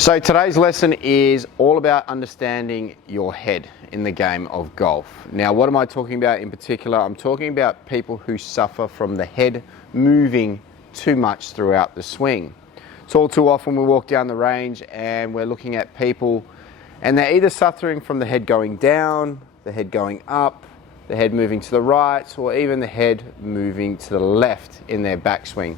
So today's lesson is all about understanding your head in the game of golf. Now, what am I talking about in particular? I'm talking about people who suffer from the head moving too much throughout the swing. It's all too often we walk down the range and we're looking at people and they're either suffering from the head going down, the head going up, the head moving to the right, or even the head moving to the left in their backswing.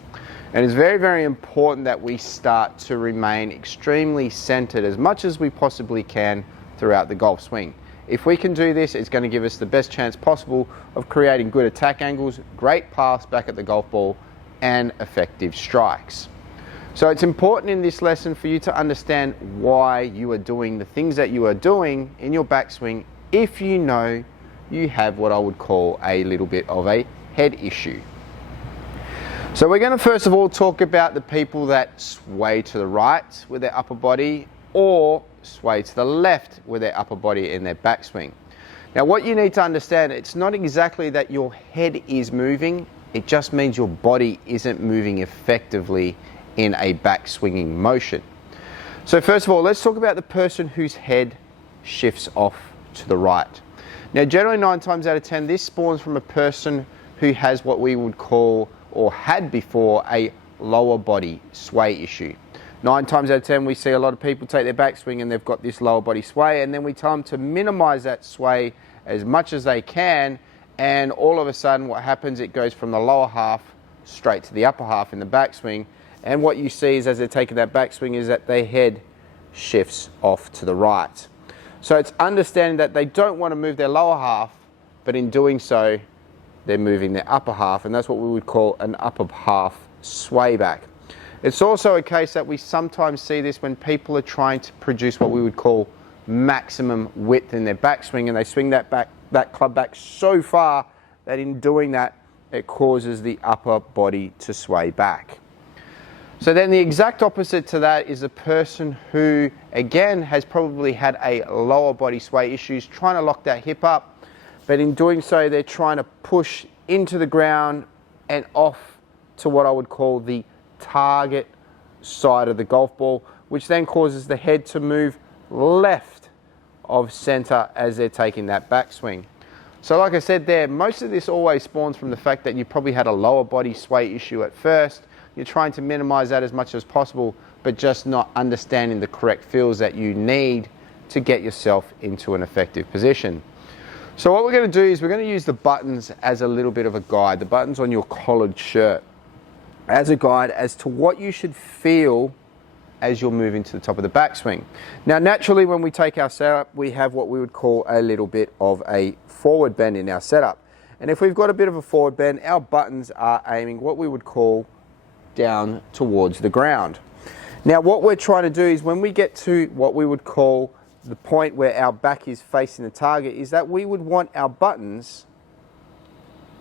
And it's very, very important that we start to remain extremely centered as much as we possibly can throughout the golf swing. If we can do this, it's going to give us the best chance possible of creating good attack angles, great paths back at the golf ball, and effective strikes. So it's important in this lesson for you to understand why you are doing the things that you are doing in your backswing if you know you have what I would call a little bit of a head issue. So we're going to first of all talk about the people that sway to the right with their upper body or sway to the left with their upper body in their backswing. Now what you need to understand, it's not exactly that your head is moving, it just means your body isn't moving effectively in a backswinging motion. So first of all, let's talk about the person whose head shifts off to the right. Now generally 9 times out of 10 this spawns from a person who has what we would call or had before a lower body sway issue. 9 times out of 10 we see a lot of people take their backswing and they've got this lower body sway, and then we tell them to minimize that sway as much as they can, and all of a sudden what happens, it goes from the lower half straight to the upper half in the backswing, and what you see is as they're taking that backswing is that their head shifts off to the right. So it's understanding that they don't want to move their lower half, but in doing so they're moving their upper half, and that's what we would call an upper half sway back. It's also a case that we sometimes see this when people are trying to produce what we would call maximum width in their backswing, and they swing that club back so far that in doing that it causes the upper body to sway back. So then the exact opposite to that is a person who again has probably had a lower body sway issues, trying to lock that hip up, but in doing so they're trying to push into the ground and off to what I would call the target side of the golf ball, which then causes the head to move left of center as they're taking that backswing. So like I said there, most of this always spawns from the fact that you probably had a lower body sway issue at first. You're trying to minimize that as much as possible, but just not understanding the correct feels that you need to get yourself into an effective position. So what we're going to do is we're going to use the buttons as a little bit of a guide, the buttons on your collared shirt, as a guide as to what you should feel as you're moving to the top of the backswing. Now naturally when we take our setup, we have what we would call a little bit of a forward bend in our setup. And if we've got a bit of a forward bend, our buttons are aiming what we would call down towards the ground. Now what we're trying to do is when we get to what we would call the point where our back is facing the target, is that we would want our buttons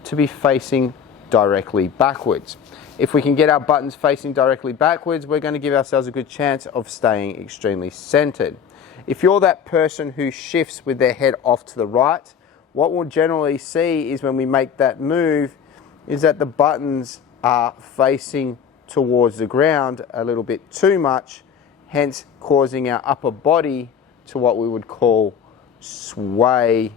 to be facing directly backwards. If we can get our buttons facing directly backwards, we're going to give ourselves a good chance of staying extremely centered. If you're that person who shifts with their head off to the right, what we'll generally see is when we make that move is that the buttons are facing towards the ground a little bit too much, hence causing our upper body to what we would call sway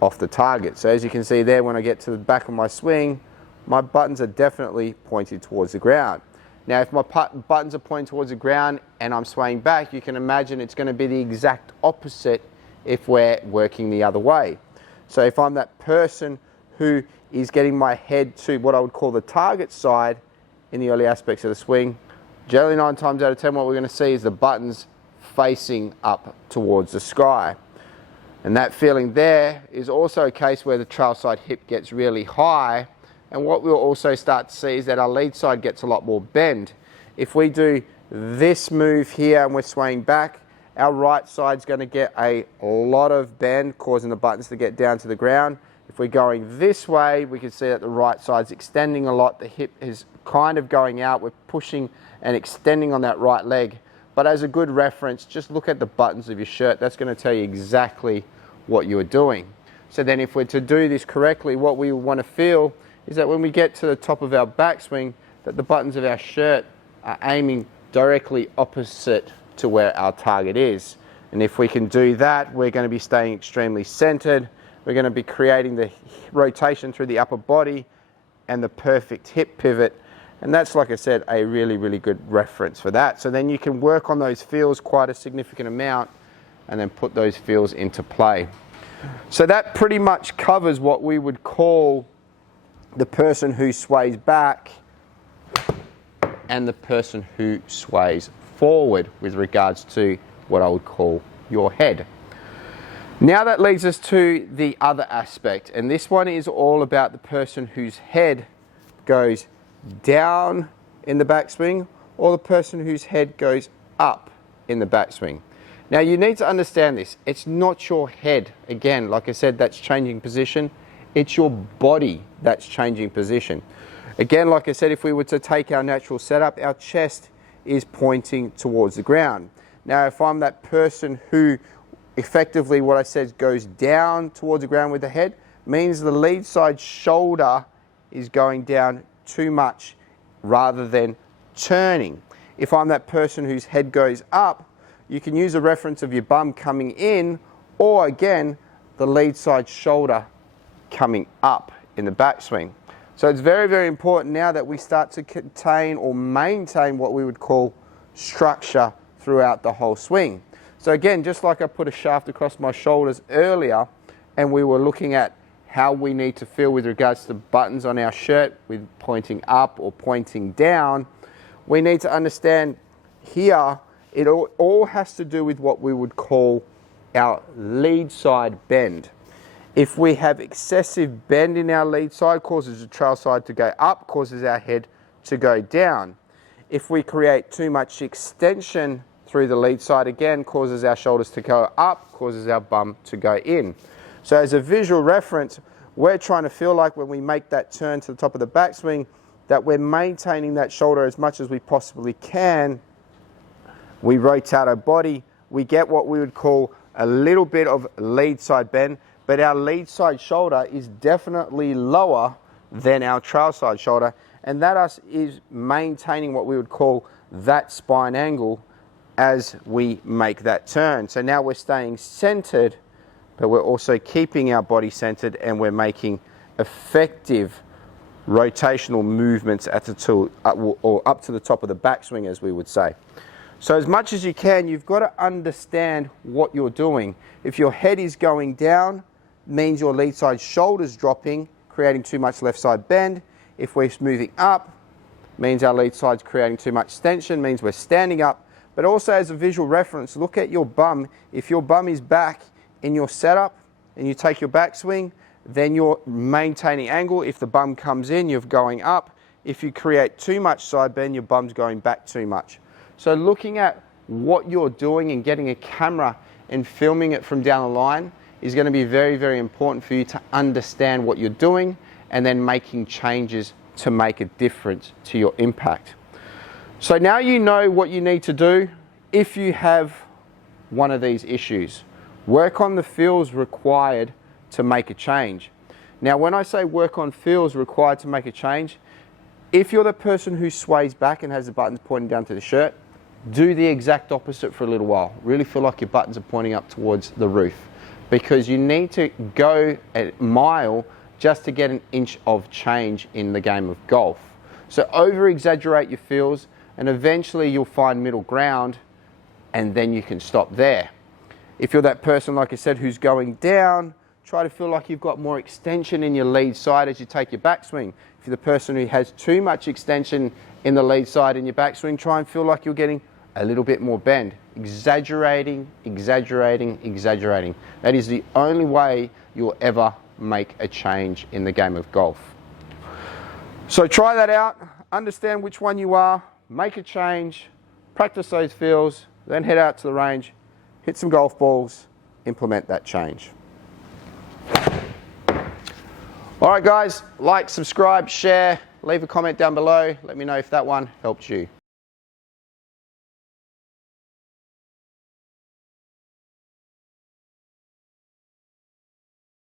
off the target. So as you can see there, when I get to the back of my swing, my buttons are definitely pointed towards the ground. Now if my buttons are pointing towards the ground and I'm swaying back, you can imagine it's going to be the exact opposite if we're working the other way. So if I'm that person who is getting my head to what I would call the target side in the early aspects of the swing, generally 9 times out of 10 what we're going to see is the buttons facing up towards the sky. And that feeling there is also a case where the trail side hip gets really high, and what we'll also start to see is that our lead side gets a lot more bend. If we do this move here and we're swaying back, our right side's going to get a lot of bend, causing the buttons to get down to the ground. If we're going this way, we can see that the right side's extending a lot, the hip is kind of going out, we're pushing and extending on that right leg. But as a good reference, just look at the buttons of your shirt. That's going to tell you exactly what you're doing. So then if we're to do this correctly, what we want to feel is that when we get to the top of our backswing, that the buttons of our shirt are aiming directly opposite to where our target is. And if we can do that, we're going to be staying extremely centered. We're going to be creating the rotation through the upper body and the perfect hip pivot. And that's, like I said, a really, really good reference for that. So then you can work on those feels quite a significant amount and then put those feels into play. So that pretty much covers what we would call the person who sways back and the person who sways forward with regards to what I would call your head. Now that leads us to the other aspect, and this one is all about the person whose head goes down in the backswing or the person whose head goes up in the backswing. Now you need to understand this. It's not your head, again, like I said, that's changing position. It's your body that's changing position. Again, like I said, if we were to take our natural setup, our chest is pointing towards the ground. Now, if I'm that person who effectively, what I said, goes down towards the ground with the head, means the lead side shoulder is going down too much rather than turning. If I'm that person whose head goes up, you can use a reference of your bum coming in, or again, the lead side shoulder coming up in the backswing. So it's very, very important now that we start to contain or maintain what we would call structure throughout the whole swing. So again, just like I put a shaft across my shoulders earlier, and we were looking at how we need to feel with regards to buttons on our shirt with pointing up or pointing down, we need to understand here, it all has to do with what we would call our lead side bend. If we have excessive bend in our lead side, causes the trail side to go up, causes our head to go down. If we create too much extension through the lead side, again, causes our shoulders to go up, causes our bum to go in. So as a visual reference, we're trying to feel like when we make that turn to the top of the backswing, that we're maintaining that shoulder as much as we possibly can. We rotate our body, we get what we would call a little bit of lead side bend, but our lead side shoulder is definitely lower than our trail side shoulder, and that is maintaining what we would call that spine angle as we make that turn. So now we're staying centered, but we're also keeping our body centered, and we're making effective rotational movements at the tool, or up to the top of the backswing, as we would say. So as much as you can, you've got to understand what you're doing. If your head is going down, means your lead side shoulder's dropping, creating too much left side bend. If we're moving up, means our lead side's creating too much tension, means we're standing up. But also as a visual reference, look at your bum. If your bum is back in your setup and you take your backswing, then you're maintaining angle. If the bum comes in, you're going up. If you create too much side bend, your bum's going back too much. So looking at what you're doing and getting a camera and filming it from down the line is going to be very, very important for you to understand what you're doing and then making changes to make a difference to your impact. So now you know what you need to do if you have one of these issues. Work on the feels required to make a change. Now when I say work on feels required to make a change, if you're the person who sways back and has the buttons pointing down to the shirt, do the exact opposite for a little while. Really feel like your buttons are pointing up towards the roof, because you need to go a mile just to get an inch of change in the game of golf. So over exaggerate your feels, and eventually you'll find middle ground, and then you can stop there. If you're that person, like I said, who's going down, try to feel like you've got more extension in your lead side as you take your backswing. If you're the person who has too much extension in the lead side in your backswing, try and feel like you're getting a little bit more bend. Exaggerating, exaggerating, exaggerating. That is the only way you'll ever make a change in the game of golf. So try that out, understand which one you are, make a change, practice those feels, then head out to the range, hit some golf balls, implement that change. All right guys, like, subscribe, share, leave a comment down below. Let me know if that one helped you.